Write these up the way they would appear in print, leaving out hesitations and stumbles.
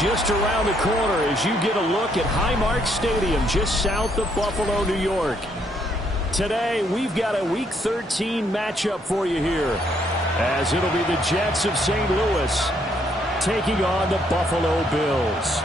just around the corner as you get a look at Highmark Stadium just south of Buffalo, New York. Today, we've got a Week 13 matchup for you here, as it'll be the Jets of St. Louis taking on the Buffalo Bills.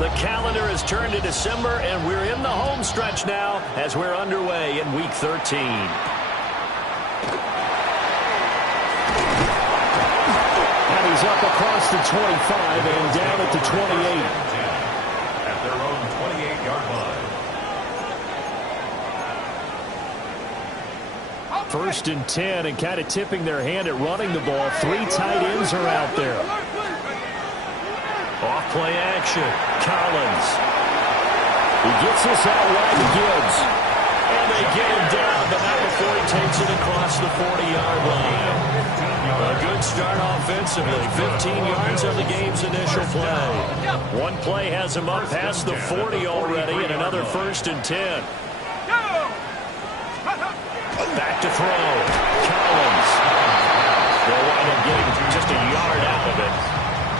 The calendar has turned to December, and we're in the home stretch now as we're underway in Week 13. And he's up across the 25 and down at the 28. At their own 28-yard line. First and 10, and kind of tipping their hand at running the ball. 3 tight ends are out there. Off play action. Collins. He gets this out wide to Gibbs. And they get him down, but not before he takes it across the 40-yard line. A good start offensively. 15 yards on the game's initial play. One play has him up past the 40 already, and another first and 10. Back to throw. Collins. They'll wind up getting just a yard out of it.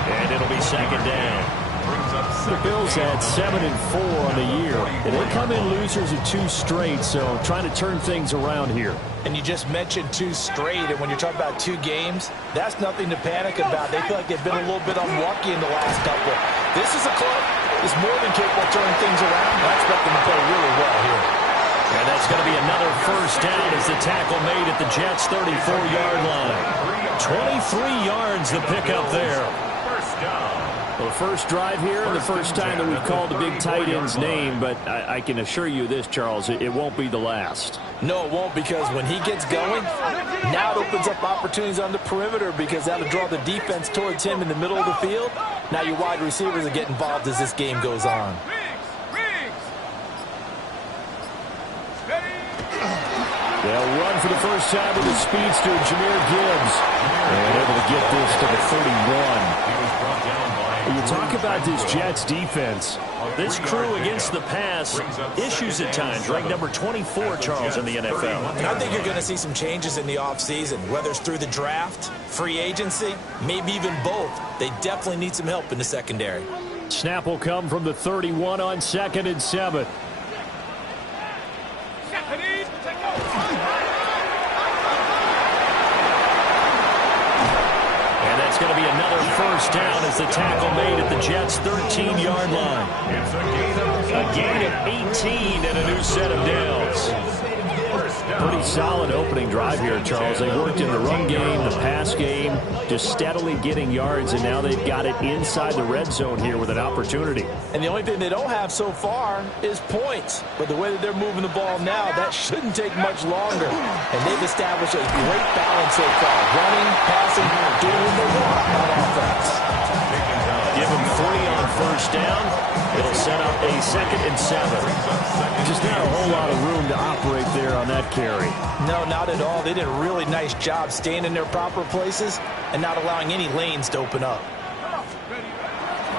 And it'll be second down. The Bills had 7-4 on the year, and they come in losers of 2 straight, so trying to turn things around here. And you just mentioned 2 straight, and when you're talking about 2 games, that's nothing to panic about. They feel like they've been a little bit unlucky in the last couple. This is a club that's more than capable of turning things around. I expect them to play really well here. And that's going to be another first down as the tackle made at the Jets' 34-yard line. 23 yards the pickup there. Well, the first drive here and the first time that we've called the big tight end's name, but I can assure you this, Charles, it won't be the last. No, it won't, because when he gets going, now it opens up opportunities on the perimeter because that'll draw the defense towards him in the middle of the field. Now your wide receivers will get involved as this game goes on. They'll run for the first time with the speedster, Jahmyr Gibbs. And able to get this to the 31. You talk about this Jets defense. This crew against the pass, issues at times, ranked number 24, Charles, in the NFL. And I think you're going to see some changes in the offseason, whether it's through the draft, free agency, maybe even both. They definitely need some help in the secondary. Snap will come from the 31 on 2nd and 7. It's going to be another first down as the tackle made at the Jets' 13-yard line. A gain of 18 and a new set of downs. Pretty solid opening drive here, Charles. They worked in the run game, the pass game, just steadily getting yards, and now they've got it inside the red zone here with an opportunity. And the only thing they don't have so far is points. But the way that they're moving the ball now, that shouldn't take much longer. And they've established a great balance so far. Running, passing, doing what they want on offense. Give them 3 on first down. It'll set up a 2nd and 7. Just not a whole lot of room to operate there on that carry. No, not at all. They did a really nice job staying in their proper places and not allowing any lanes to open up.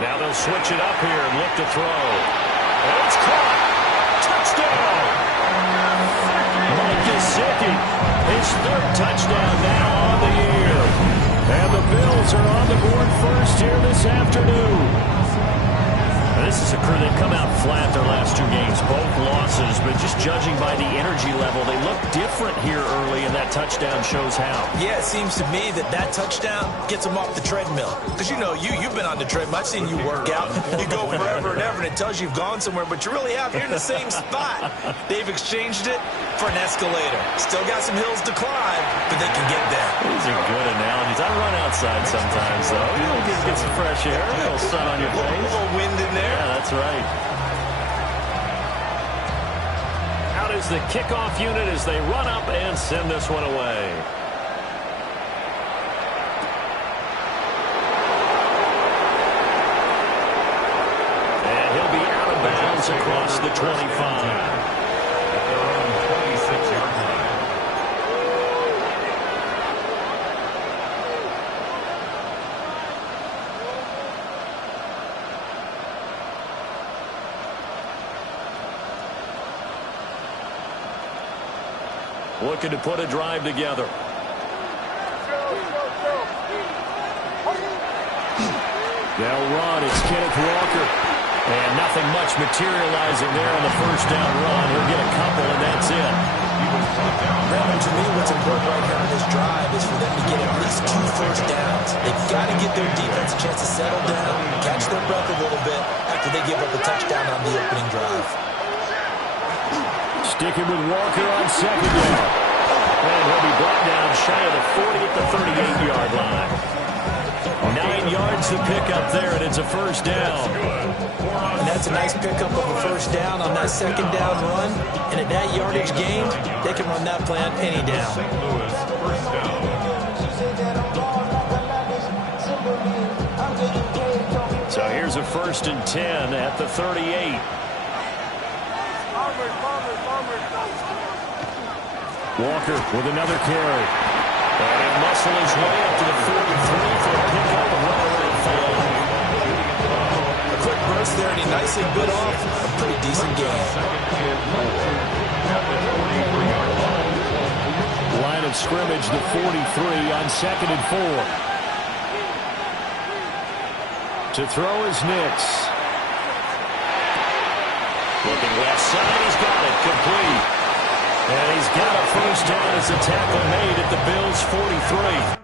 Now they'll switch it up here and look to throw. And it's caught. Touchdown. Mike Gesicki, his 3rd touchdown now on the year. And the Bills are on the board first here this afternoon. This is a crew that come out flat their last 2 games, both losses, but just judging by the energy level, they look different here early, and that touchdown shows how. Yeah, it seems to me that touchdown gets them off the treadmill. Because you know, you've been on the treadmill. I've seen you work out. You go forever and ever, and it tells you you've gone somewhere, but you really have. You're in the same spot. They've exchanged it for an escalator. Still got some hills to climb, but they can get there. These are good analogies. I run outside sometimes, though. You know, get some fresh air, a little sun on your face. A little wind in there. Yeah, that's right. Out is is the kickoff unit as they run up and send this one away. And he'll be out of bounds across the 25. At their own 26-yard line. Looking to put a drive together. They'll run. It's Kenneth Walker. And nothing much materializing there on the first down run. He'll get a couple, and that's it. Brandon, to me, what's important right here on this drive is for them to get at least 2 first downs. They've got to give their defense a chance to settle down, catch their breath a little bit after they give up a touchdown on the opening drive. Sticking with Walker on second down. And he'll be brought down shy of the 40 at the 38-yard line. 9 yards to pick up there, and it's a first down. And that's a nice pickup of a first down on that second down run. And at that yardage gained, they can run that plan any down. St. Louis, first down. So here's a 1st and 10 at the 38. Walker with another carry. And he'll muscle his way up to the 43 for a pickup of right around 5. A quick burst there, and he nicely bit off a pretty decent gain. Line of scrimmage, the 43 on 2nd and 4. To throw is Nix. Looking left side, he's got it, complete. And he's got a first down as a tackle made at the Bills' 43.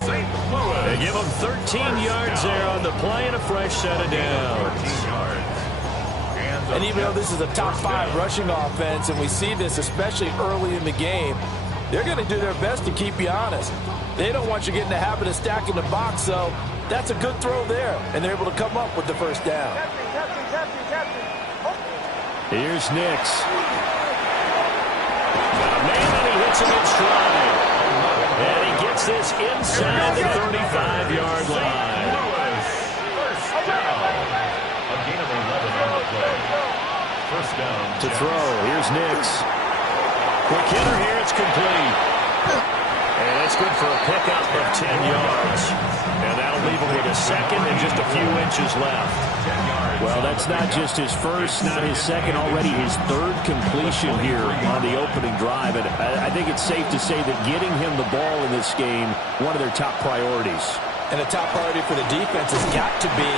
St. Louis. They give him 13 yards there on the play and a fresh set of downs. And even though this is a top 5 rushing offense, and we see this especially early in the game, they're going to do their best to keep you honest. They don't want you getting the habit of stacking the box, so that's a good throw there, and they're able to come up with the first down. Here's Nix. Got a man, and he hits him in stride. And he gets this inside the 35-yard line. First down. A gain of 11 on the play. First down. To throw, here's Nix. Quick hitter here, it's complete. And that's good for a pickup of 10 yards. And that'll leave him with a second and just a few inches left. 10 yards. Well, that's not just his first, not his second, already his 3rd completion here on the opening drive. And I think it's safe to say that getting him the ball in this game, one of their top priorities. And the top priority for the defense has got to be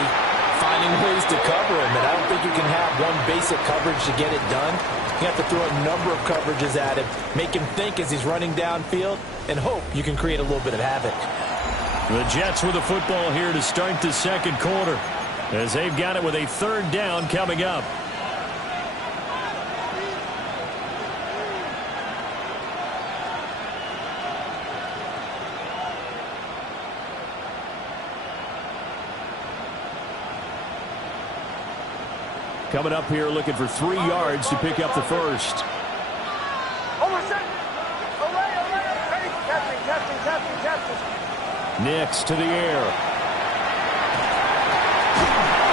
finding ways to cover him. And I don't think you can have one basic coverage to get it done. You have to throw a number of coverages at him, make him think as he's running downfield, and hope you can create a little bit of havoc. The Jets with the football here to start the second quarter, as they've got it with a 3rd down coming up. Coming up here looking for 3 yards to pick up the first. Nix to the air.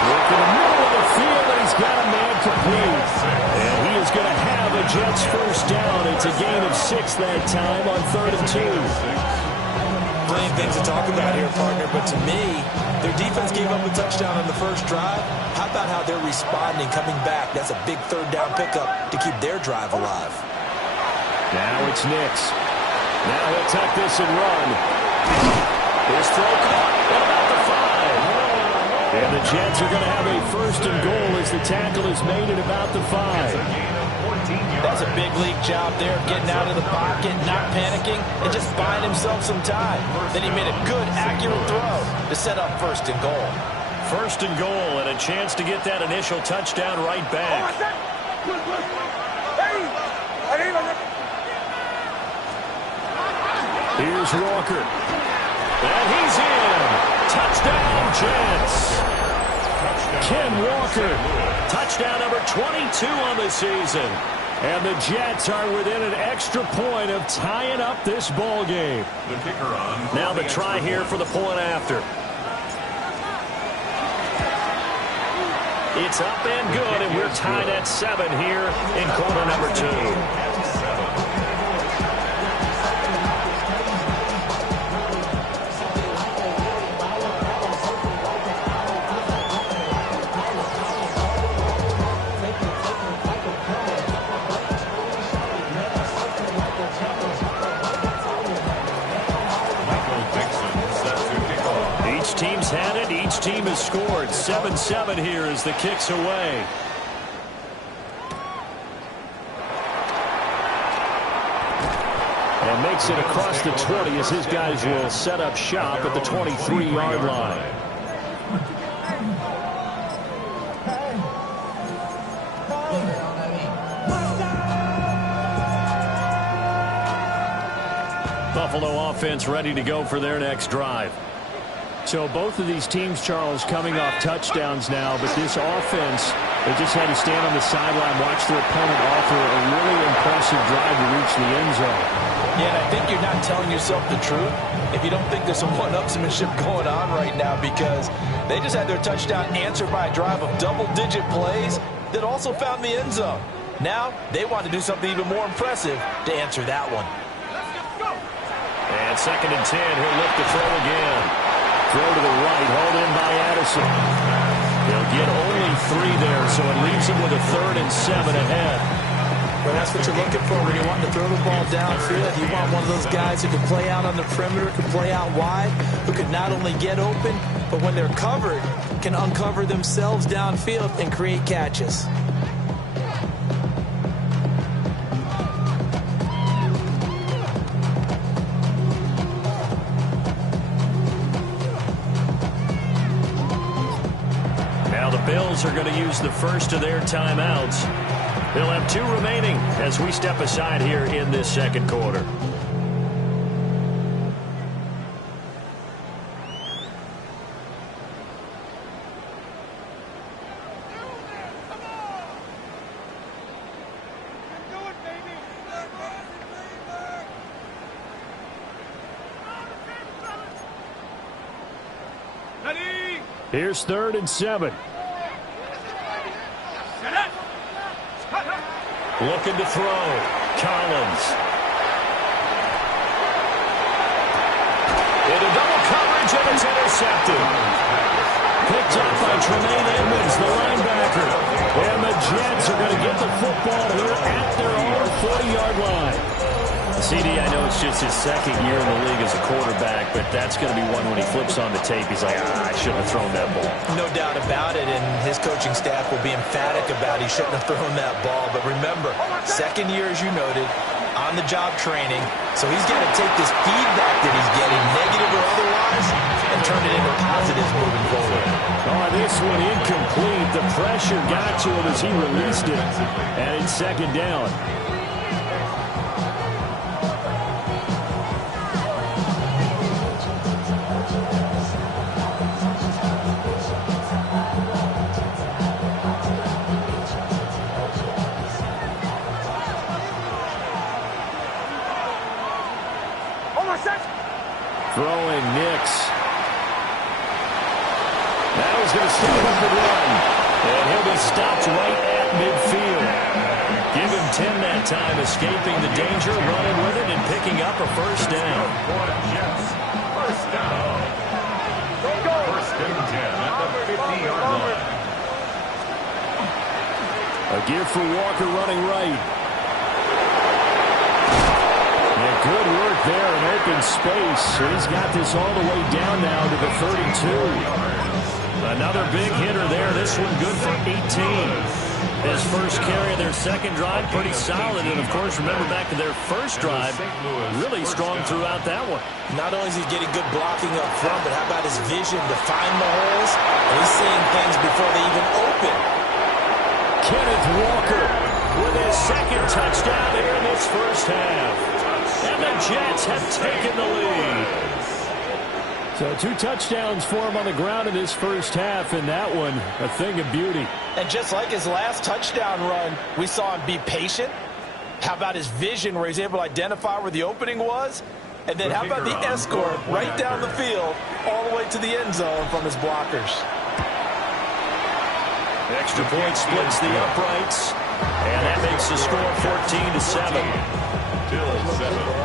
Look in the middle of the field, and he's got a man complete. And he is going to have a Jets first down. It's a gain of 6 that time on 3rd and 2. Plenty of things to talk about here, partner, but to me, their defense gave up a touchdown on the first drive. How about how they're responding, coming back? That's a big 3rd down pickup to keep their drive alive. Now it's Nix. Now he'll tuck this and run. His throw caught at about the 5. And the Jets are going to have a first and goal as the tackle is made at about the 5. That's a big league job there, getting out of the pocket, not panicking, and just buying himself some time. Then he made a good, accurate throw to set up first and goal. First and goal, and a chance to get that initial touchdown right back. Here's Walker. And he's in. Touchdown, Jets. Ken Walker. Touchdown number 22 on the season. And the Jets are within an extra point of tying up this ball game. The kicker on. Now the try here for the point after. It's up and good, and we're tied at 7 here in quarter number 2. Team's had it. Each team has scored. 7-7 here as the kick's away. And makes it across the 20 as his guys will set up shop at the 23-yard line. Buffalo offense ready to go for their next drive. So both of these teams, Charles, coming off touchdowns now, but this offense, they just had to stand on the sideline, watch their opponent offer a really impressive drive to reach the end zone. Yeah, and I think you're not telling yourself the truth if you don't think there's some one-upsmanship going on right now, because they just had their touchdown answered by a drive of double-digit plays that also found the end zone. Now they want to do something even more impressive to answer that one. And 2nd and 10, he'll look to throw again. Throw to the right, hauled in by Addison. They'll get only 3 there, so it leaves them with a 3rd and 7 ahead. Well, that's what you're looking for when you want to throw the ball downfield. You want one of those guys who can play out on the perimeter, can play out wide, who can not only get open, but when they're covered, can uncover themselves downfield and create catches. Bills are going to use the first of their timeouts. They'll have 2 remaining as we step aside here in this second quarter. Here's 3rd and 7. Looking to throw. Collins. Into double coverage, and it's intercepted. Picked up by Tremaine Edmonds, the linebacker. And the Jets are going to get the football here at their own 40-yard line. CD, I know it's just his 2nd year in the league as a quarterback, but that's going to be one when he flips on the tape. He's like, I shouldn't have thrown that ball. No doubt about it, and his coaching staff will be emphatic about he shouldn't have thrown that ball. But remember, 2nd year, as you noted, on-the-job training, so he's got to take this feedback that he's getting, negative or otherwise, and turn it into positives moving forward. Oh, this one incomplete. The pressure got to him as he released it, and it's 2nd down. Throwing Nix. Now he's going to step up the run. And he'll be stopped right at midfield. Give him 10 that time, escaping the danger, running with it, and picking up a first down. First down. 1st and 10 at the 50-yard line. A give for Walker running right. Good work there in open space. So he's got this all the way down now to the 32. Another big hitter there. This one good for 18. His first carry of their second drive, pretty solid. And, of course, remember back to their first drive, really strong throughout that one. Not only is he getting good blocking up front, but how about his vision to find the holes? And he's seeing things before they even open. Kenneth Walker with his second touchdown here in this first half. And the Jets have taken the lead. So 2 touchdowns for him on the ground in this first half, and that one a thing of beauty. And just like his last touchdown run, we saw him be patient. How about his vision where he's able to identify where the opening was? And then how about the escort right down the field all the way to the end zone from his blockers? Extra point splits the uprights, and that makes the score 14-7. Till 7.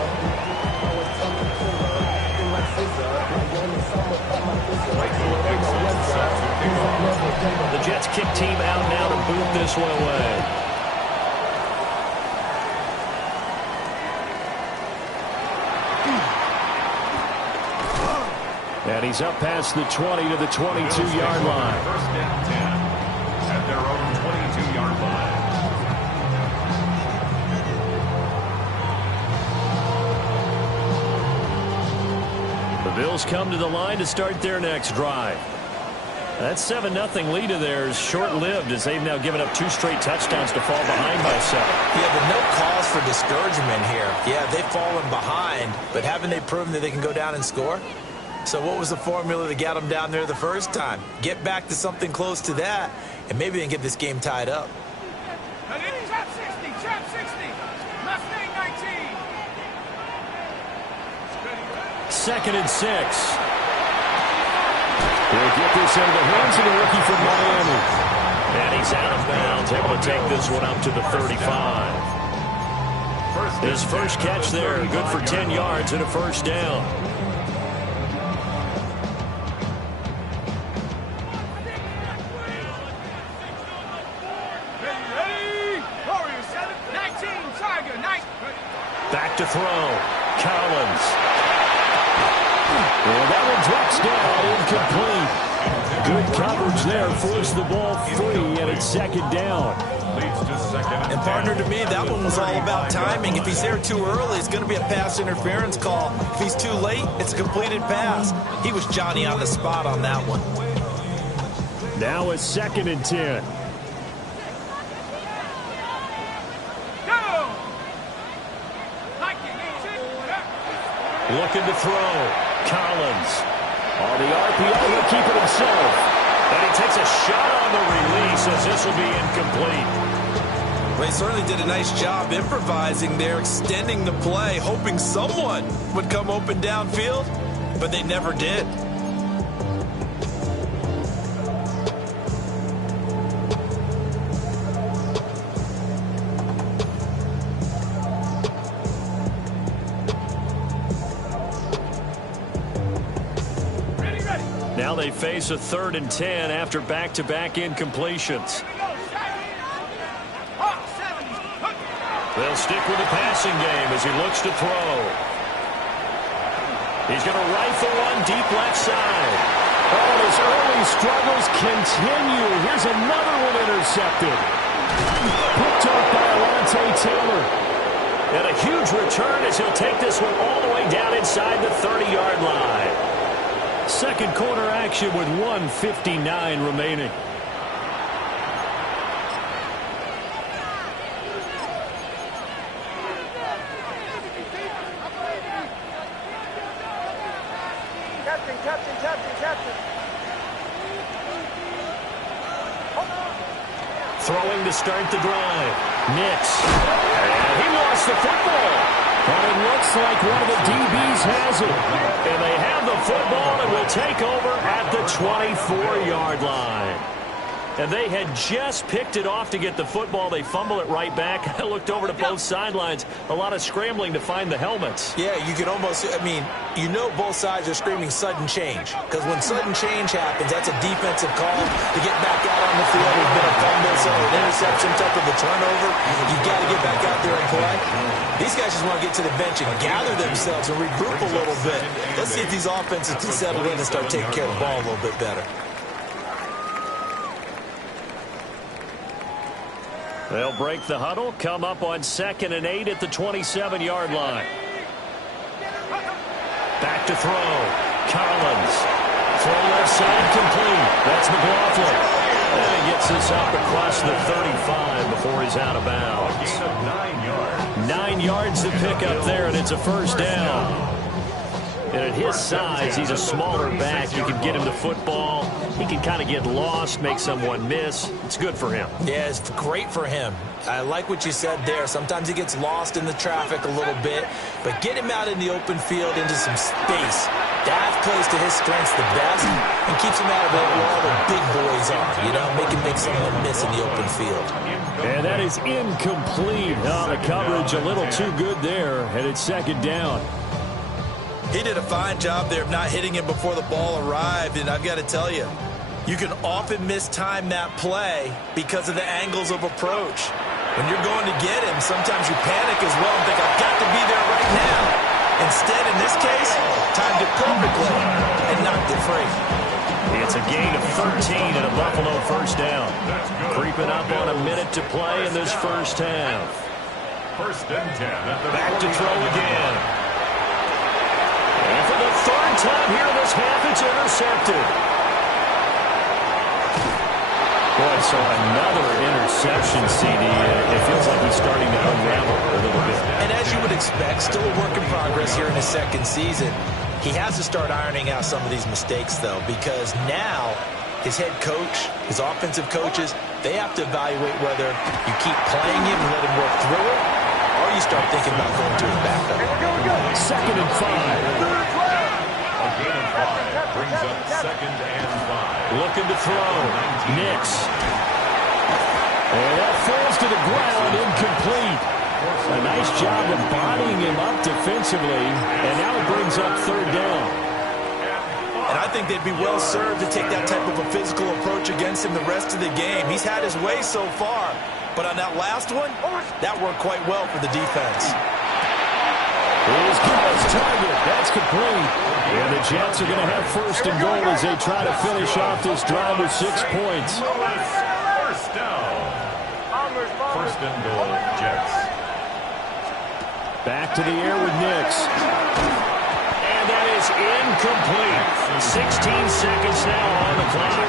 The Jets kick team out now to boot this one away. And he's up past the 20 to the 22-yard line. First down 10 at their own 22-yard line. The Bills come to the line to start their next drive. That 7-0 lead of theirs short-lived as they've now given up 2 straight touchdowns to fall behind by 7. Yeah, but no cause for discouragement here. Yeah, they've fallen behind, but haven't they proven that they can go down and score? So what was the formula that got them down there the first time? Get back to something close to that, and maybe they can get this game tied up. Trap 60, trap 60. Mustang 19. 2nd and 6. He'll get this into the hands of the rookie from Miami. And he's out of bounds, able to take this one up to the 35. His first catch there, good for 10 yards and a first down. Back to throw. Collins. Well, that one drops down, incomplete. Good coverage there, forced the ball free, and it's 2nd down. And partner, to me, that one was all about timing. If he's there too early, it's going to be a pass interference call. If he's too late, it's a completed pass. He was Johnny on the spot on that one. Now it's 2nd and 10. Looking to throw. Collins. On the RPO, he'll keep it himself. And he takes a shot on the release as this will be incomplete. Well, he certainly did a nice job improvising there, extending the play, hoping someone would come open downfield, but they never did. Now they face a 3rd and 10 after back-to-back incompletions. They'll stick with the passing game as he looks to throw. He's going to rifle one deep left side. Oh, his early struggles continue. Here's another one intercepted. Picked up by Alontae Taylor. And a huge return as he'll take this one all the way down inside the 30-yard line. Second quarter action with 1:59 remaining. Captain. Throwing to start the drive. Nix. And he lost the football. And it looks like one of the DBs has it. And they have the football and will take over at the 24-yard line. And they had just picked it off to get the football. They fumble it right back. I looked over to both sidelines. A lot of scrambling to find the helmets. Yeah, you can almost, you know both sides are screaming sudden change. Because when sudden change happens, that's a defensive call to get back out on the field. There's been a fumble, so an interception, type of a turnover. You've got to get back out there and play. These guys just want to get to the bench and gather themselves and regroup a little bit. Let's see if these offenses can settle in and start taking care of the ball a little bit better. They'll break the huddle, come up on 2nd and 8 at the 27-yard line. Back to throw. Collins. Throw left side complete. That's McLaughlin. And he gets this up across the 35 before he's out of bounds. A gain of 9 yards. 9 yards to pick up there, and it's a first down. And at his size, he's a smaller back. You can get him the football. He can kind of get lost, make someone miss. It's good for him. Yeah, it's great for him. I like what you said there. Sometimes he gets lost in the traffic a little bit, but get him out in the open field into some space. That plays to his strengths the best and keeps him out of where all the big boys are, you know, make someone miss in the open field. And that is incomplete. Oh, the coverage a little too good there, and it's 2nd down. He did a fine job there of not hitting him before the ball arrived, and I've got to tell you, you can often mistime that play because of the angles of approach. When you're going to get him, sometimes you panic as well and think, I've got to be there right now. Instead, in this case, timed it perfectly and knocked it free. It's a gain of 13 and a Buffalo first down. Creeping up on a minute to play in this first half. 1st and 10 at the Back to throw again. And for the 3rd time here this half, it's intercepted. Boy, so another interception, CD. It feels like he's starting to unravel a little bit. And as you would expect, still a work in progress here in his 2nd season. He has to start ironing out some of these mistakes, though, because now his head coach, his offensive coaches, they have to evaluate whether you keep playing him and let him work through it, or you start thinking about going to his backup. 2nd and 5. A gain of 5 brings up 2nd and 5. Looking to throw. Nix. And that falls to the ground, incomplete. A nice job of bodying him up defensively, and now it brings up 3rd down. And I think they'd be well served to take that type of a physical approach against him the rest of the game. He's had his way so far, but on that last one, that worked quite well for the defense. Here's Gill's target. That's complete. And the Jets are going to have 1st and goal as they try to finish off this drive with 6 points. First down. 1st and goal, Jets. Back to the air with Nix. And that is incomplete. 16 seconds now on the clock.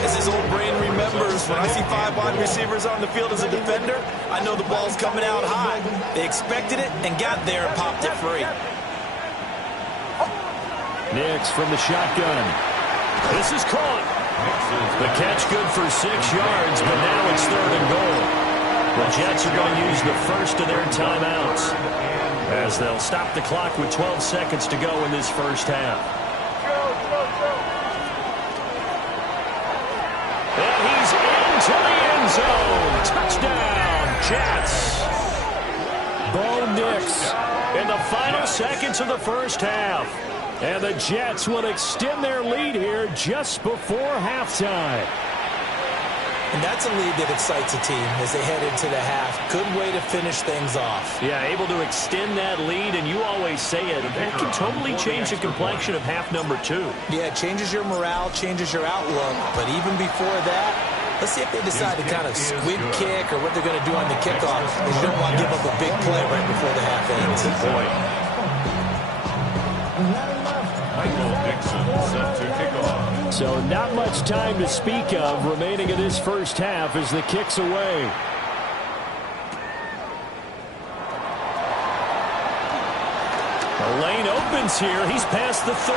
As his old brain remembers, when I see 5 wide receivers on the field as a defender, I know the ball's coming out high. They expected it and got there and popped it free. Nix from the shotgun. This is caught. The catch good for 6 yards, but now it's 3rd and goal. The Jets are going to use the first of their timeouts as they'll stop the clock with 12 seconds to go in this first half. And he's into the end zone. Touchdown, Jets. Bo Nix. In the final seconds of the first half. And the Jets will extend their lead here just before halftime. And that's a lead that excites a team as they head into the half. Good way to finish things off. Yeah, able to extend that lead, and you always say it, that can totally change the complexion of half number 2. Yeah, it changes your morale, changes your outlook. But even before that, let's see if they decide to kind of squib kick or what they're going to do on the kickoff. They don't want to give up a big play right before the half ends. Good point. Michael Dixon set to kick off. So not much time to speak of remaining in this first half as the kick's away. The lane opens here. He's past the 30.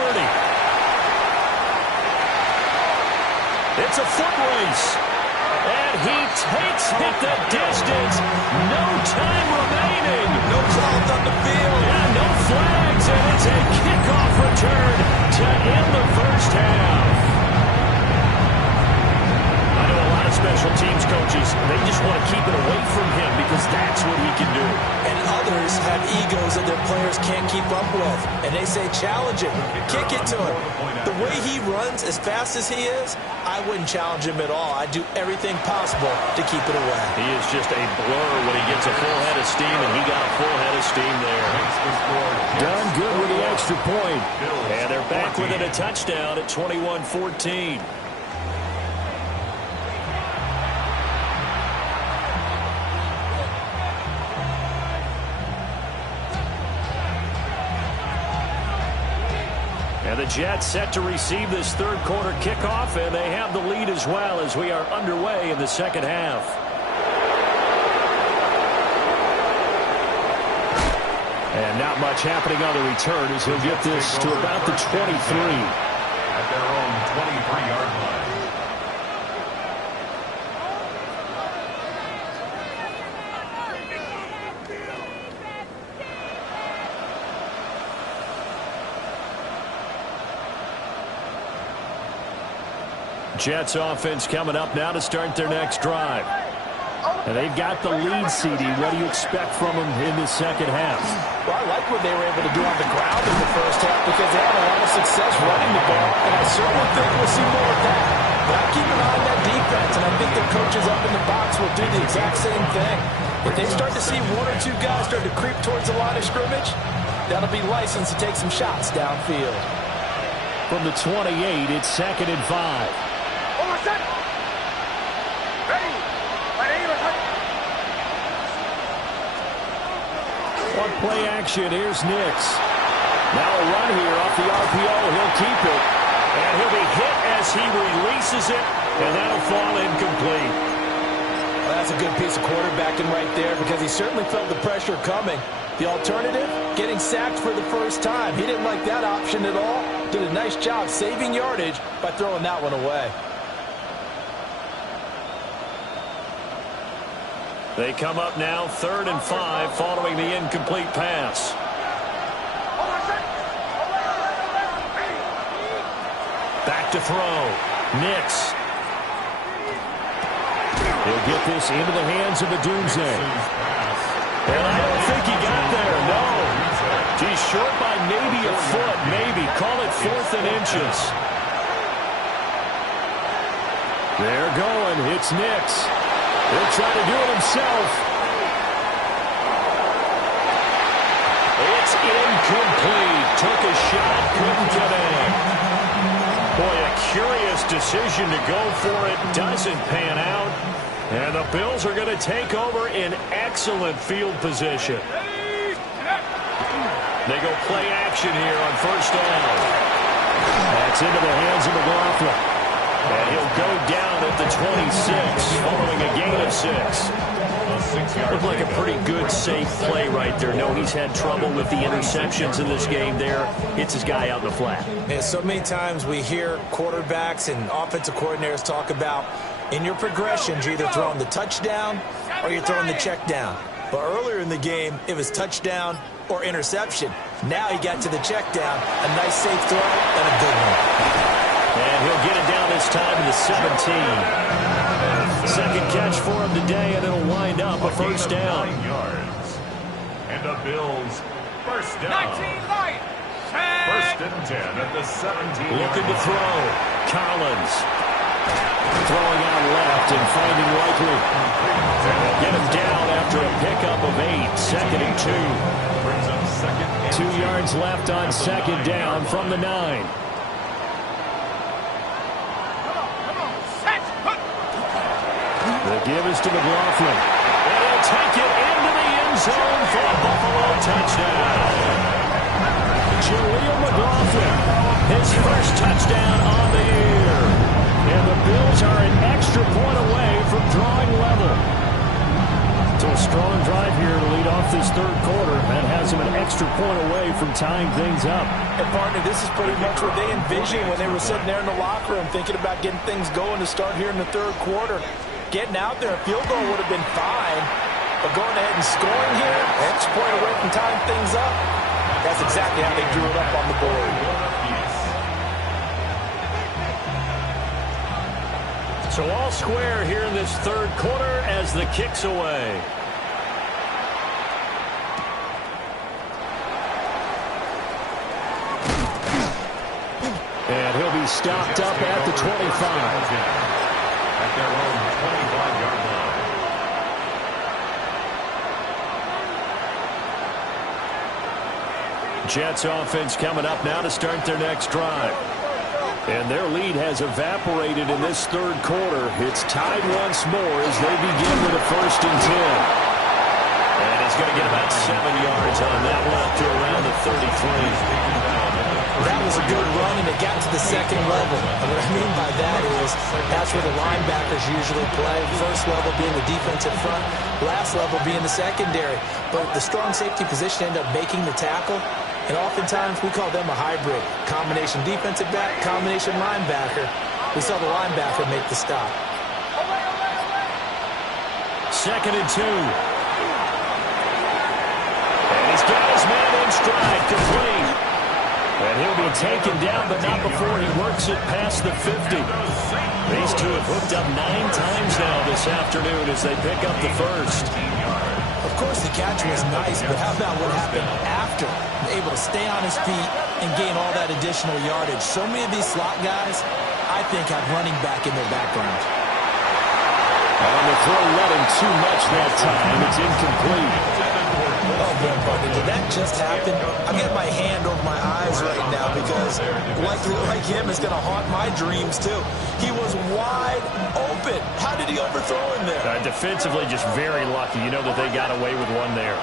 It's a foot race. And he takes it the distance. No time remaining. No cloth on the field. Yeah, no flags. And it's a kickoff return to end the first half. I know a lot of special teams coaches, they just want to keep it away from him because that's what he can do. And others have egos that their players can't keep up with. And they say, challenge him, kick it to him. The way he runs as fast as he is, I wouldn't challenge him at all. I'd do everything possible to keep it away. He is just a blur when he gets a full head of steam, and he got a full head of steam there. Done good with the extra point. And they're back within a touchdown at 21-14. And the Jets set to receive this third quarter kickoff, and they have the lead as well as we are underway in the second half. And not much happening on the return as he'll get this to about the 23. At their own 23-yard line. Jets offense coming up now to start their next drive. And they've got the lead, CD. What do you expect from them in the second half? Well, I like what they were able to do on the ground in the first half because they had a lot of success running the ball, and I certainly think we'll see more of that. But I keep an eye on that defense, and I think their coaches up in the box will do the exact same thing. If they start to see one or two guys start to creep towards the line of scrimmage, that'll be licensed to take some shots downfield. From the 28, it's 2nd and 5. On play action, here's Nix. Now a run here off the RPO. He'll keep it. And he'll be hit as he releases it. And that'll fall incomplete. Well, that's a good piece of quarterbacking right there because he certainly felt the pressure coming. The alternative, getting sacked for the first time. He didn't like that option at all. Did a nice job saving yardage by throwing that one away. They come up now 3rd and 5 following the incomplete pass. Back to throw. Nix. He'll get this into the hands of the Doomsday. And I don't think he got there, no. He's short by maybe a foot, maybe. Call it 4th and inches. They're going. It's Nix. He'll try to do it himself. It's incomplete. Took a shot, couldn't connect. Boy, a curious decision to go for it. Doesn't pan out. And the Bills are going to take over in excellent field position. They go play action here on 1st down. That's into the hands of McLaughlin. And he'll go down at the 26 following a gain of 6. Looked like a pretty good, safe play right there. No, he's had trouble with the interceptions in this game there. Hits his guy out in the flat. And so many times we hear quarterbacks and offensive coordinators talk about in your progressions, you're either throwing the touchdown or you're throwing the check down. But earlier in the game, it was touchdown or interception. Now he got to the check down. A nice, safe throw and a good one. And he'll get it down this time to the 17. Second catch for him today, and it'll wind up a 1st down. 9 yards. And the Bills, 1st down. 19 light. 1st and 10 at the 17. Looking to throw. Collins. Throwing out left and finding Likely. Get him down after a pickup of 8. 2nd and 2. Brings up 2nd and 2 yards left on 2nd down from the 9. The give is to McLaughlin. And he'll take it into the end zone for a Buffalo touchdown. Jaleel McLaughlin, his 1st touchdown on the year. And the Bills are an extra point away from drawing level. So a strong drive here to lead off this 3rd quarter. That has them an extra point away from tying things up. And partner, this is pretty much what they envisioned when they were sitting there in the locker room thinking about getting things going to start here in the 3rd quarter. Getting out there, a field goal would have been fine. But going ahead and scoring here, extra point away from tying things up, that's exactly how they drew it up on the board. So all square here in this 3rd quarter as the kick's away. And he'll be stopped up at the 25. At their own 25-yard line. Jets offense coming up now to start their next drive. And their lead has evaporated in this 3rd quarter. It's tied once more as they begin with a 1st and 10. And he's going to get about 7 yards on that one up to around the 33. That was a good run, and it got to the second level. And what I mean by that is that's where the linebackers usually play. First level being the defensive front, last level being the secondary. But the strong safety position ended up making the tackle. And oftentimes we call them a hybrid. Combination defensive back, combination linebacker. We saw the linebacker make the stop. 2nd and 2. And he's got his man in stride, complete. And he'll be taken down, but not before he works it past the 50. These two have hooked up 9 times now this afternoon as they pick up the first. Of course, the catch was nice, but how about what happened after? Able to stay on his feet and gain all that additional yardage. So many of these slot guys, I think, have running back in their background. On the throw, let him too much that time. It's incomplete. Oh, man, buddy, did that just happen? I've got my hand over my eyes right now because likely like him is going to haunt my dreams, too. He was wide open. How did he overthrow him there? Defensively, just very lucky. You know that they got away with one there.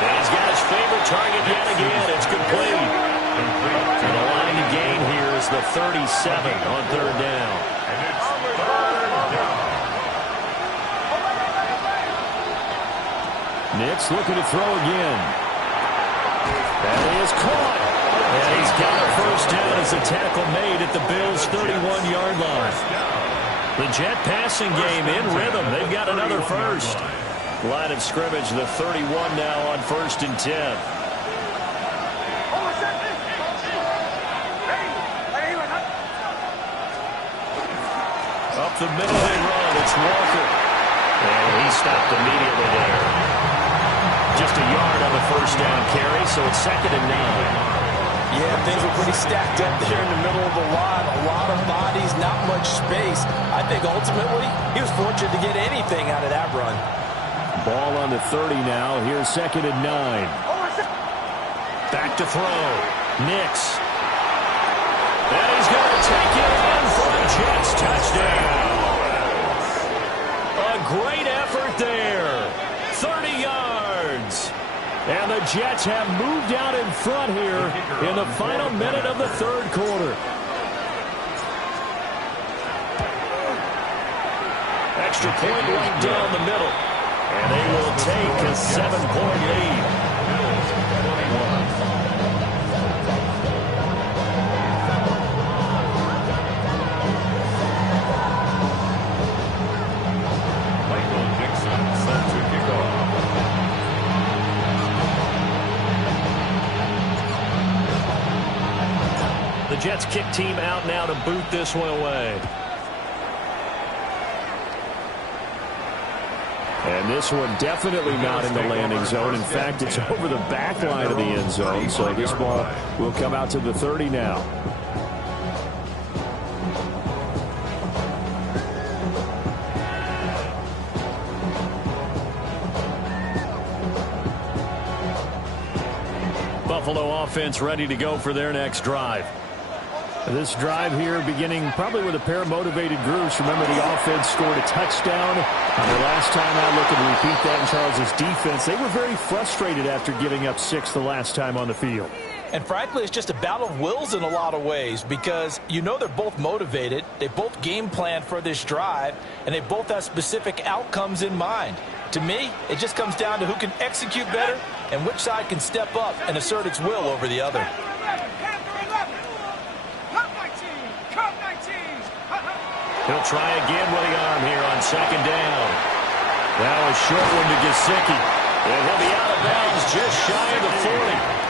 And he's got his favorite target yet again. It's complete. And the line to gain here is the 37 on 3rd down. Nix looking to throw again. That is caught. And he's got a first down as a tackle made at the Bills' 31-yard line. The Jet passing game in rhythm. They've got another first. Line of scrimmage, the 31 now on 1st and 10. Up the middle they run. It's Walker. And he stopped immediately there. Just a yard on the first down carry, so it's 2nd and 9. Yeah, things were pretty stacked up there in the middle of the line. A lot of bodies, not much space. I think ultimately he was fortunate to get anything out of that run. Ball on the 30 now. Here's 2nd and 9. Back to throw. Nix. And he's going to take it in for a Jets touchdown. A great effort there. 30 yards. And the Jets have moved out in front here in the final minute of the 3rd quarter. Extra point right down the middle. And they will take a 7-point lead. The Jets kick team out now to boot this one away. And this one definitely not in the landing zone. In fact, it's over the back line of the end zone. So this ball will come out to the 30 now. Buffalo offense ready to go for their next drive. This drive here beginning probably with a pair of motivated groups. Remember, the offense scored a touchdown. And the last time out, looking to repeat that in Charles' defense. They were very frustrated after giving up 6 the last time on the field. And frankly, it's just a battle of wills in a lot of ways because you know they're both motivated. They both game plan for this drive, and they both have specific outcomes in mind. To me, it just comes down to who can execute better and which side can step up and assert its will over the other. He'll try again with the arm here on 2nd down. That was short one to Gesicki. And he'll be out of bounds just shy of the 40.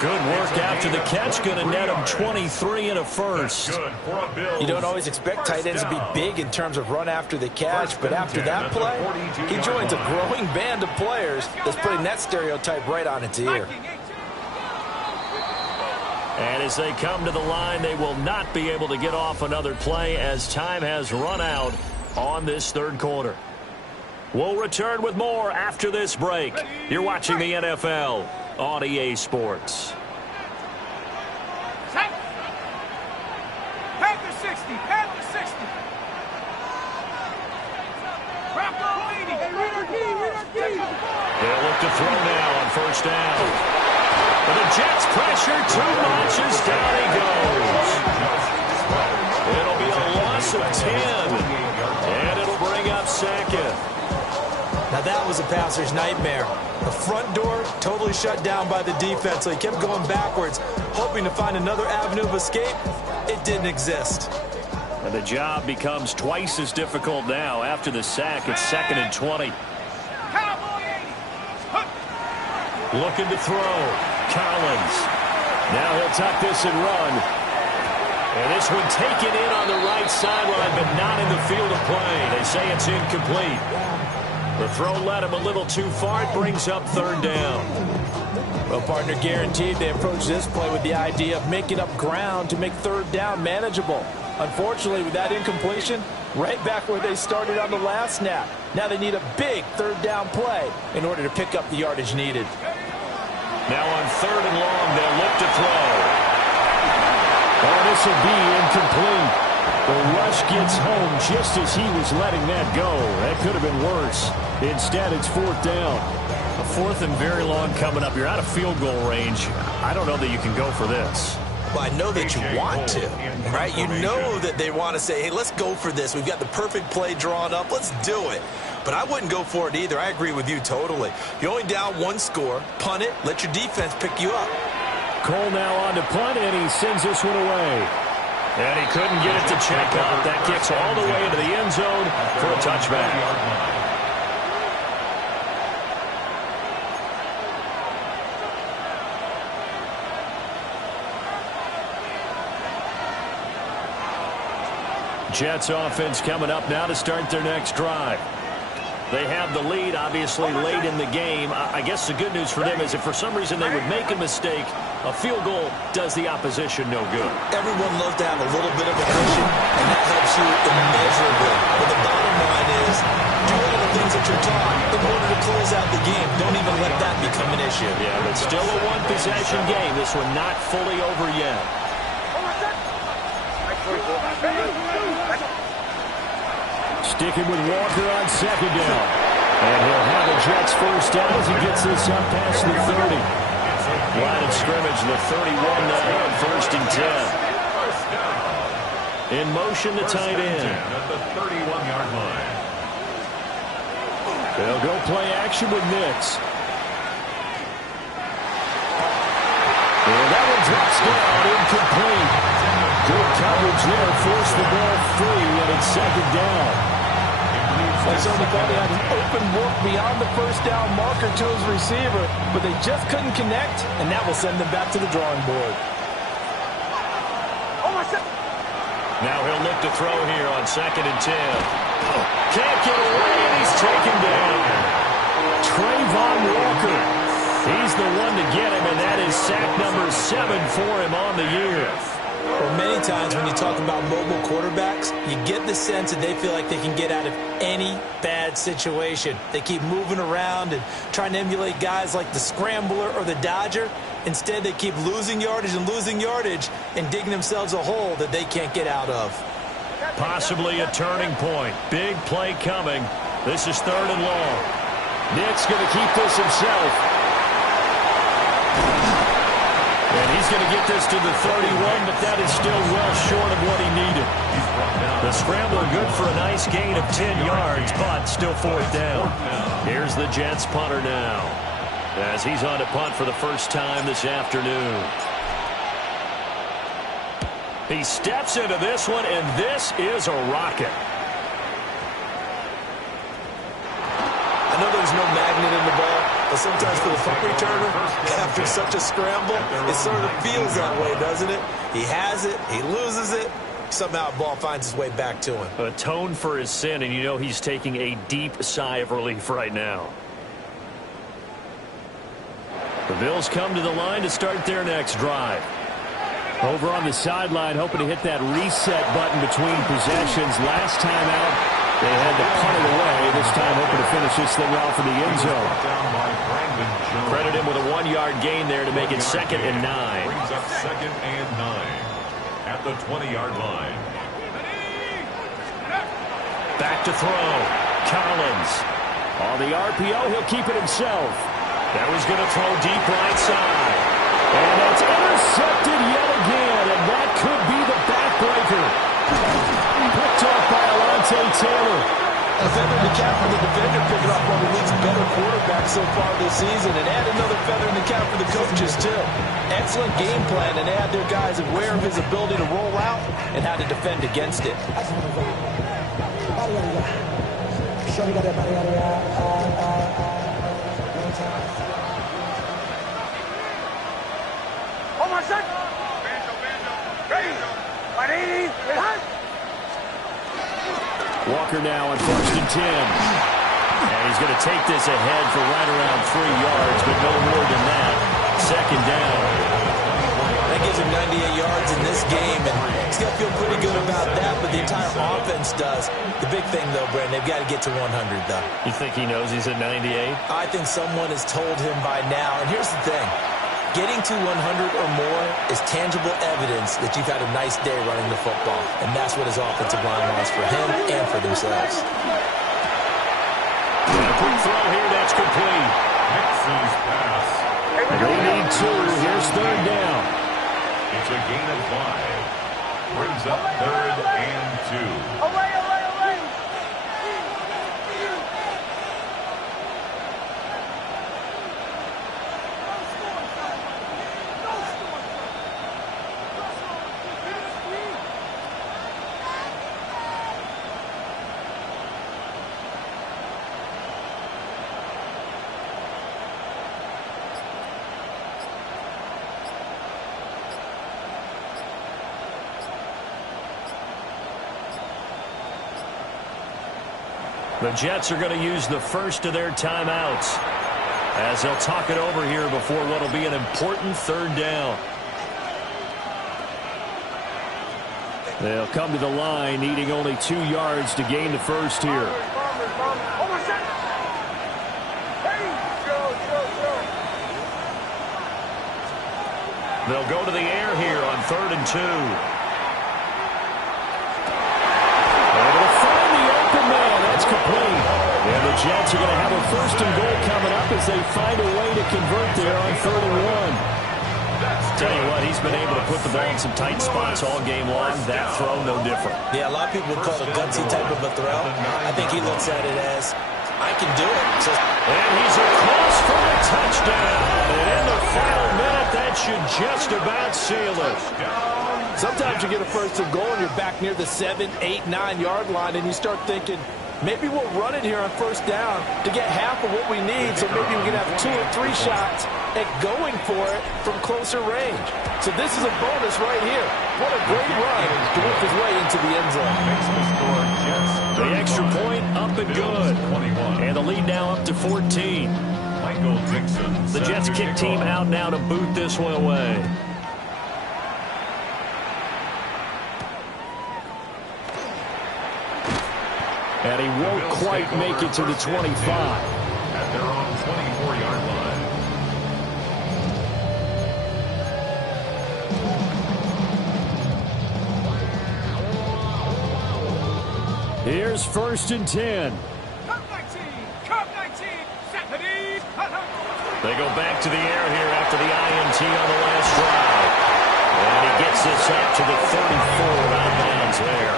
Good work after the catch. Going to net him 23 and a first. You don't always expect tight ends to be big in terms of run after the catch, but after that play, he joins a growing band of players that's putting that stereotype right on its ear. And as they come to the line, they will not be able to get off another play as time has run out on this 3rd quarter. We'll return with more after this break. You're watching the NFL on EA Sports. Panther 60, Panther 60. Bronco leading. They'll look to throw now on 1st down. But the Jets pressure too much as down he goes. It'll be a loss of 10. And it'll bring up second. Now that was a passer's nightmare. The front door totally shut down by the defense, so he kept going backwards, hoping to find another avenue of escape. It didn't exist. And the job becomes twice as difficult now after the sack. It's 2nd and 20. Looking to throw. Collins. Now he'll tuck this and run. And this one taken in on the right sideline, but not in the field of play. They say it's incomplete. The throw led him a little too far. It brings up 3rd down. Well, partner, guaranteed they approach this play with the idea of making up ground to make 3rd down manageable. Unfortunately, with that incompletion, right back where they started on the last snap. Now they need a big 3rd down play in order to pick up the yardage needed. Now on 3rd and long, they'll look to throw. Oh, this will be incomplete. The rush gets home just as he was letting that go. That could have been worse. Instead, it's 4th down. A 4th and very long coming up. You're out of field goal range. I don't know that you can go for this. Well, I know that you want to, right? You know that they want to say, hey, let's go for this. We've got the perfect play drawn up. Let's do it. But I wouldn't go for it either. I agree with you totally. You're only down 1 score. Punt it. Let your defense pick you up. Cole now on to punt, and he sends this one away. And he couldn't get it to check out. That kicks all the way into the end zone for a touchback. Jets offense coming up now to start their next drive. They have the lead, obviously, late in the game. I guess the good news for them is if for some reason they would make a mistake, a field goal does the opposition no good. Everyone loves to have a little bit of a cushion, and that helps you immeasurably. But the bottom line is, do all the things that you're taught in order to close out the game. Don't even let that become an issue. Yeah, but still a one-possession game. This one not fully over yet. Sticking with Walker on 2nd down. And he'll have the Jets 1st down as he gets this up past the 30. Line of scrimmage, the 31 now on 1st and 10. In motion, the tight end. At the 31-yard line. They'll go play action with Nix. And that one drops down, incomplete. Good coverage there, forced the ball free, and it's 2nd down. They certainly thought they had an open look beyond the 1st down marker to his receiver, but they just couldn't connect, and that will send them back to the drawing board. Now he'll look to throw here on 2nd and 10. Can't get away, and he's taken down. Trayvon Walker. He's the one to get him, and that is sack number 7 for him on the year. Well, many times when you talk about mobile quarterbacks, you get the sense that they feel like they can get out of any bad situation. They keep moving around and trying to emulate guys like the scrambler or the dodger. Instead, they keep losing yardage and digging themselves a hole that they can't get out of. Possibly a turning point. Big play coming. This is 3rd and long. Nick's going to keep this himself. And he's going to get this to the 31, but that is still well short of what he needed. The scramble good for a nice gain of 10 yards, but still 4th down. Here's the Jets punter now, as he's on to punt for the first time this afternoon. He steps into this one, and this is a rocket. I know there's no magnet in the ball, but sometimes for the punt returner, after such a scramble, it sort of feels that way, doesn't it? He has it, he loses it, somehow the ball finds its way back to him. Atone for his sin, and you know he's taking a deep sigh of relief right now. The Bills come to the line to start their next drive. Over on the sideline, hoping to hit that reset button between possessions. Last time out, they had to punt it away. This time, hoping to finish this thing off in the end zone. Credit him with a 1-yard gain there to make it 2nd and 9. Brings up 2nd and 9 at the 20-yard line. Back to throw. Collins. On the RPO, he'll keep it himself. That was going to throw deep right side. And it's intercepted yet again, and that could be the backbreaker. Picked off by Alontae Taylor. A feather in the cap for the defender, picking off one of the league's better quarterbacks so far this season, and add another feather in the cap for the coaches, too. Excellent game plan, and they had their guys aware of his ability to roll out and how to defend against it. Walker now on 1st and 10. And he's going to take this ahead for right around 3 yards, but no more than that. 2nd down. That gives him 98 yards in this game, and he's going to feel pretty good about that, but the entire offense does. The big thing, though, Brandon, they've got to get to 100, though. You think he knows he's at 98? I think someone has told him by now, and here's the thing. Getting to 100 or more is tangible evidence that you've had a nice day running the football, and that's what his offensive line wants for him and for themselves. And a quick throw here, that's complete. Nixon's pass. They need 2. Here's 3rd down. It's a gain of 5. Brings up 3rd and 2. Away, away, away. The Jets are going to use the first of their timeouts as they'll talk it over here before what will be an important 3rd down. They'll come to the line needing only 2 yards to gain the first here. They'll go to the air here on 3rd and 2. That's complete. And the Jets are going to have a 1st and goal coming up as they find a way to convert there on 3rd and 1. Tell you what, he's been able to put the ball in some tight spots all game long. That throw, no different. Yeah, a lot of people would call it a gutsy type of a throw. I think he looks at it as, I can do it. And he's across for a touchdown. And in the final minute, that should just about seal it. Sometimes you get a 1st and goal and you're back near the 7, 8, 9 yard line, and you start thinking, maybe we'll run it here on 1st down to get half of what we need, so maybe we can have 2 or 3 shots at going for it from closer range. So this is a bonus right here. What a great run to work his way into the end zone. The extra point up and good. And the lead now up to 14. The Jets kick team out now to boot this one away. And he won't quite make it to the 25. At their own 24-yard line. Here's 1st and 10. Cup 19, Cup 19, Saturday. They go back to the air here after the INT on the last drive. And he gets this up to the 34 out of bounds there.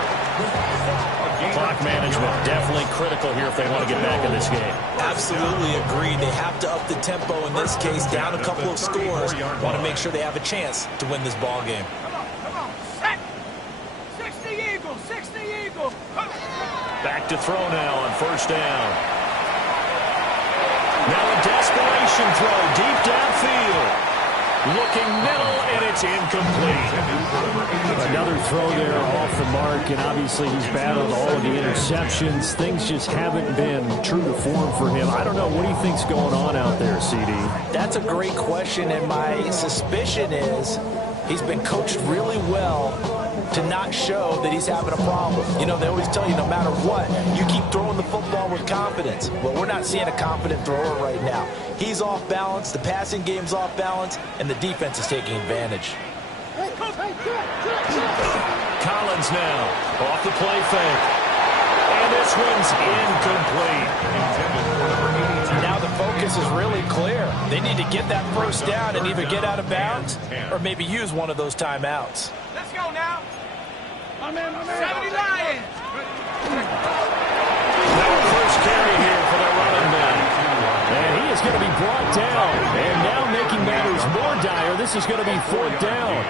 Clock management definitely critical here if they want to get back in this game. Absolutely agreed. They have to up the tempo in this case, down a couple of scores. Want to make sure they have a chance to win this ball game. Come on, set. 60 Eagles, 60 Eagles. Back to throw now on 1st down. Now a desperation throw deep downfield. Looking middle, and it's incomplete. Another throw there off the mark, and obviously he's battled all of the interceptions. Things just haven't been true to form for him. I don't know. What do you think's going on out there, CD? That's a great question, and my suspicion is he's been coached really well to not show that he's having a problem. You know, they always tell you no matter what, you keep throwing the football with confidence. Well, we're not seeing a confident thrower right now. He's off balance, the passing game's off balance, and the defense is taking advantage. Collins now off the play fake. And this one's incomplete. Now the focus is really clear. They need to get that first down and either get out of bounds or maybe use one of those timeouts. Let's go now. 70 Lions. Now a first carry here for the running back. And he is going to be brought down. And now making matters more dire, this is going to be fourth down.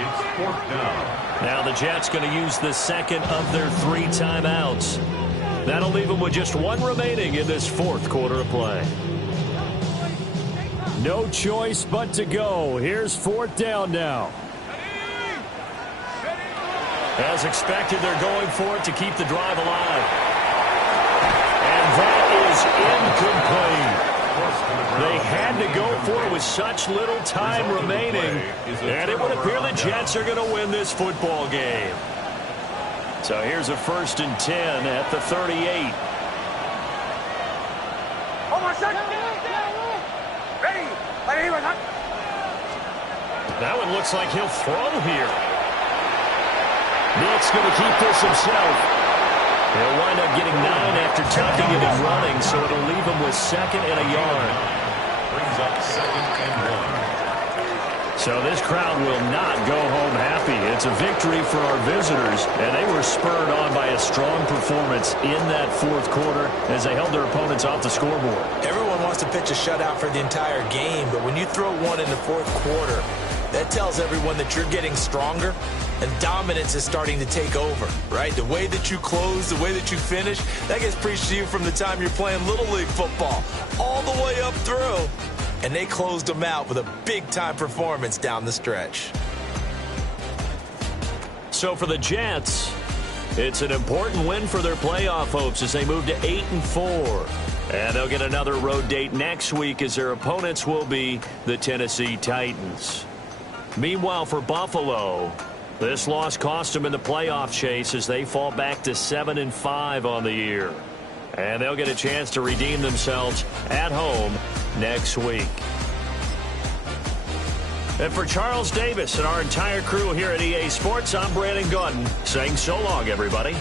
It's fourth down. Now the Jets going to use the second of their 3 timeouts. That'll leave them with just 1 remaining in this fourth quarter of play. No choice but to go. Here's fourth down now. As expected, they're going for it to keep the drive alive. And that is incomplete. They had to go for it with such little time remaining. And it would appear the Jets are going to win this football game. So here's a 1st and 10 at the 38. That one looks like he'll throw here. Nick's going to keep this himself. He'll wind up getting 9 after tucking it and running, so it'll leave him with 2nd and a yard. Brings up 2nd and 1. So this crowd will not go home happy. It's a victory for our visitors, and they were spurred on by a strong performance in that fourth quarter as they held their opponents off the scoreboard. Everyone wants to pitch a shutout for the entire game, but when you throw one in the fourth quarter, that tells everyone that you're getting stronger and dominance is starting to take over, right? The way that you close, the way that you finish, that gets preached to you from the time you're playing Little League football all the way up through. And they closed them out with a big-time performance down the stretch. So for the Jets, it's an important win for their playoff hopes as they move to 8-4. And they'll get another road date next week as their opponents will be the Tennessee Titans. Meanwhile, for Buffalo, this loss cost them in the playoff chase as they fall back to 7-5 on the year. And they'll get a chance to redeem themselves at home next week. And for Charles Davis and our entire crew here at EA Sports, I'm Brandon Gaudin saying so long, everybody.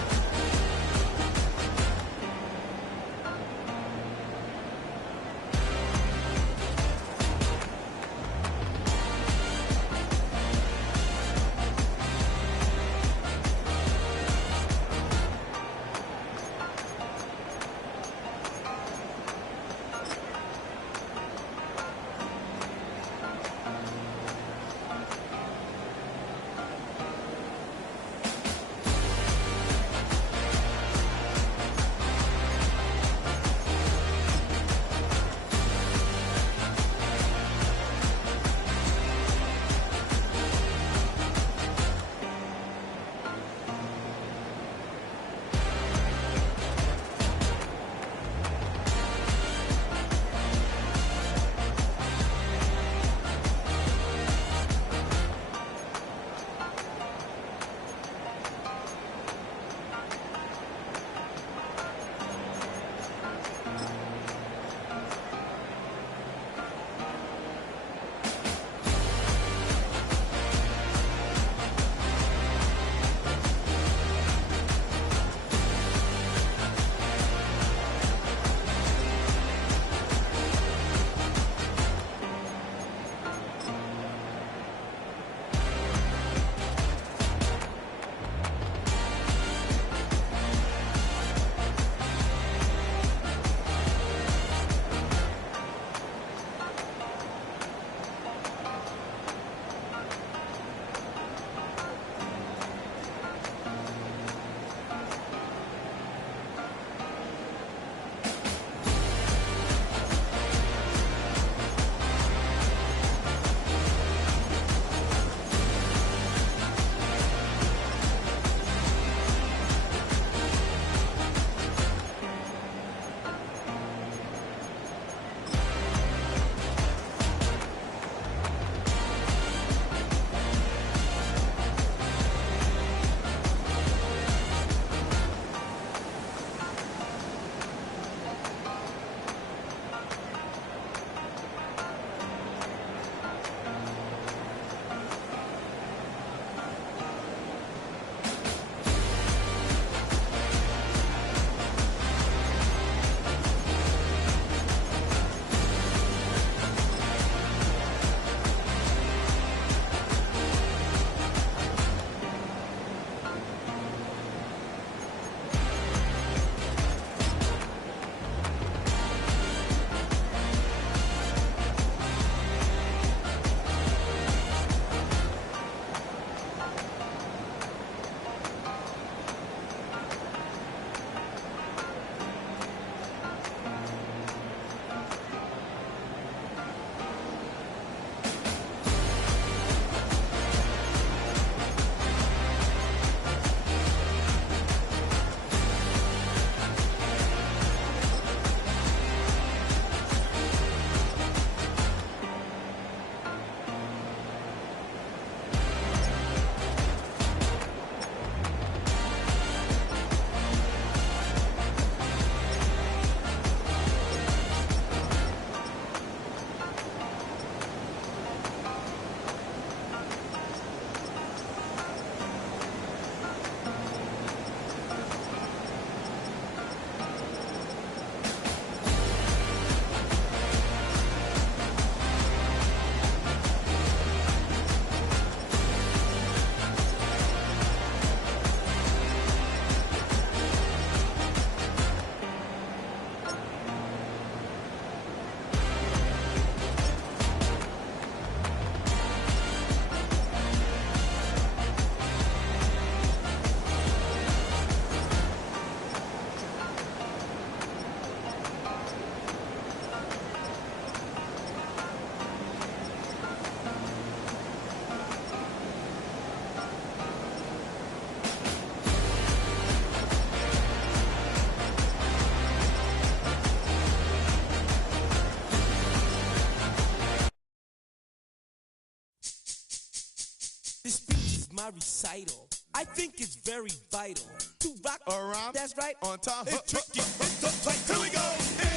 This speech is my recital. I think it's very vital to rock around. That's right, on time. It's tricky. It's the fight. Here we go.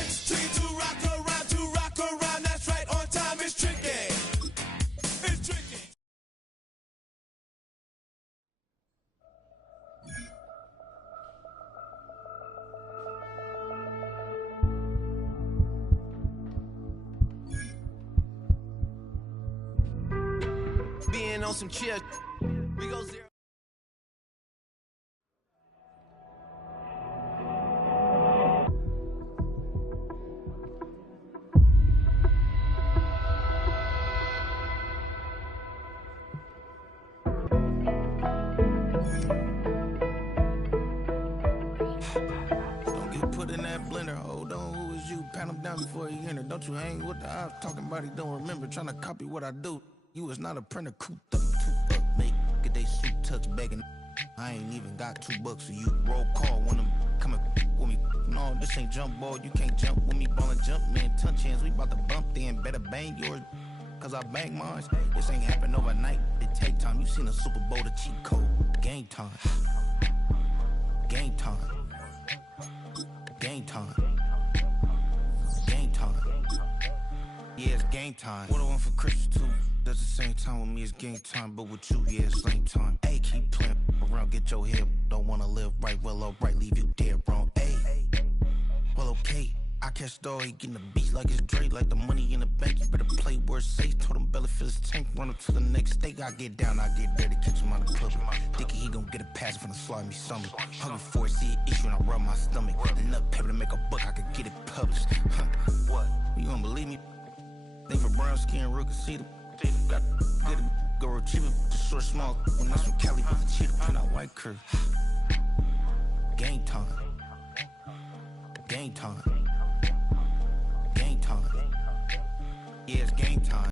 It's tricky to rock around. To rock around. That's right, on time. It's tricky. It's tricky. Being on some chill. We go zero. Don't get put in that blender. Hold on, who is you? Pat him down before he enter. Don't you hang with the ops talking about he don't remember. Trying to copy what I do. You was not a printer, cooped up, too up, make get they suit touch begging. I ain't even got $2 for you. Roll call when I'm coming with me. No, this ain't jump ball. You can't jump with me. Ballin' jump, man. Touch hands. We bout to bump then. Better bang yours, cause I bang mine. This ain't happen overnight. It take time. You seen a Super Bowl, the cheat code. Game time. Game time. Game time. Game time. Yeah, it's game time. What I want for Christmas too. Does the same time with me, it's game time. But with you, yeah, it's same time. Hey, keep playing around, get your head. Don't wanna live right, well, alright, leave you dead wrong. Hey, well, okay. I catch the dog, he getting the beat like it's Dre, like the money in the bank. You better play where it's safe. Told him belly fill his tank, run up to the next state. I get down, I get dirty, catch him on the club. Thinking he gon' get a pass from the slide me something. Hungry for it, see it issue and I rub my stomach. Enough paper to make a book, I could get it published. What? You don't believe me? Think for brown skin, real can see the got good go retrieve it, short small. When that's from Cali, but the cheetah print out white curve. Game time. Game time. Game time. Yeah, it's game time.